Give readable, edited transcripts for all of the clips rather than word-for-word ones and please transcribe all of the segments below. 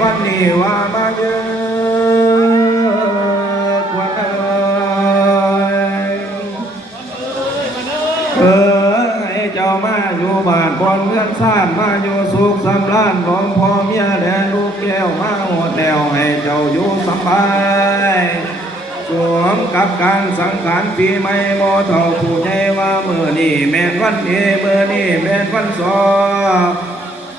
วันนี้ว่ามาเยอะกว่าให้เจ้ามาอยู่บ้านบอนเพื่อนซ่านมาอยู่สุขสำราญของพ่อเมียแดนลูกแก้วมาหดแนวให้เจ้าอยู่สบายสวมกับการสังขารปีใหม่โมเท่าผู้ใหญ่ว่ามือนี่แม่นวันนี้มือนี่แม่นวันสอบ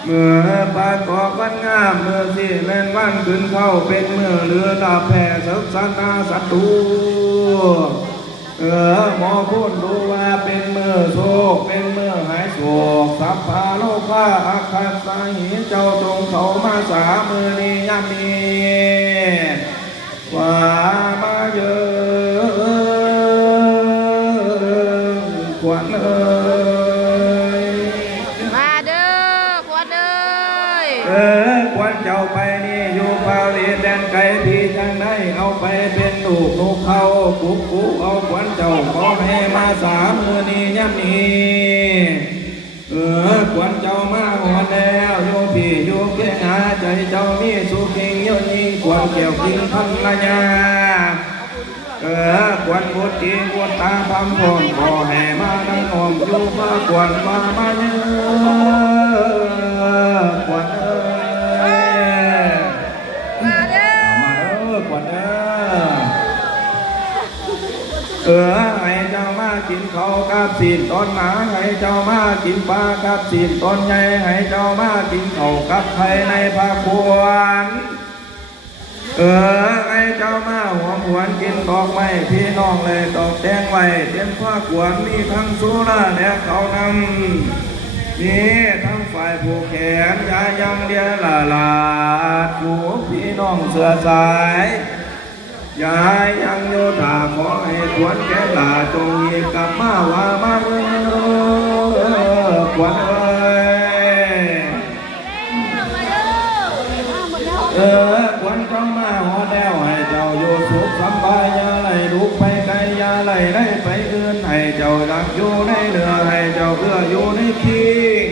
เมื่อปากอกวันงามเมื่อสิแม่นวันขึ้นเข้าเป็นเมื่อเรือดาแผ่ศึกษาศัตรูหมอพูดดูว่าเป็นเมื่อโศกเป็นเมื่อหายโศกสัพพาโลกว่าอาคาสาหิเจ้าจงเขามาสามือนี้ยามนี้ว่ามาเยอะขวัญมาเด้อขวัญขวัญเจ้าไปนี่อยู่พาเวแดนไกลที่จังไดเอาไปเป็นลูกนกเขากุ๊กเอาขวัญเจ้าขอให้มาสามือนี้ย่ำนี้ขวัญเจ้ามาหอดแล้วโยพี่โยเกียหาใจเจ้ามีสุขิงโยยิ่งขวัญเกี่ยวกินพันละยาขวัญบดจีบดตาพำพนขอให้มาดังหอมอยู่มาขวัญมาเยอะขวัญมาเด้อขวัญให้เจ้ามากินเขากับสีต้นหนาให้เจ้ามากินปลากับสีต้นใหญ่ให้เจ้ามากินเขากับไข่ในภาคควรให้เจ้ามาหัวหวนกินดอกไม้พี่น้องเลยดอกแดงไว้เตรียมผ้าขวญมีทั้งสุราและเขานำนี่ทั้งฝ่ายผู้แขนยายังเดียลาผู้พี่น้องเสือสายยายยังโยธาขอให้ขวัญแก่ลาจงยีกลับมาว่ามาเมื่อขวัญขวัญต้องมาหอแดวให้เจ้าอยู่สุขสบายอย่าไหลลุกไปไกลอย่าไหลได้ไปอื่นให้เจ้ารักอยู่ในเรือให้เจ้าเพื่ออยู่ในคิง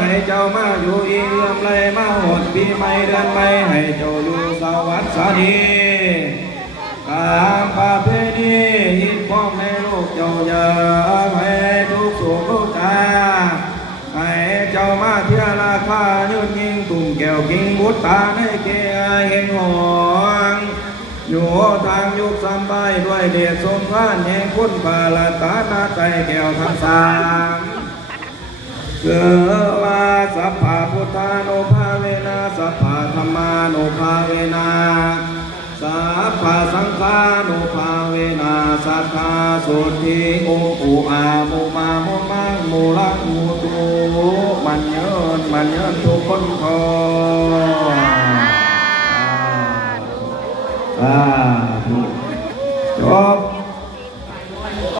ให้เจ้ามาอยู่อีเลื่อมไหลมาหดปีใหม่เดือนใหม่ให้เจ้าอยู่สวัสดีตามประเพณีฮิตพ้องในโลกเจ้าอย่าให้ทุกสุขทุกตาให้เจ้ามาเที่ยราคายืนยิงตุ่มแก้วกิงบุตรตาในเกยเห็นหงอยู่ทางยุคสามใบด้วยเดชสมพานแห่งคุณพาลตาตาใจแก้วทั้งสามเกิดว่าสัพพะพุทธานุภาเวนะสัพพะธรรมานุภาเวนะสัพพะสังฆานุภาเวนะสัทธาสุทธิโอปุอามุมามุมังมูลังมูตุมันเยินทุกคนขอ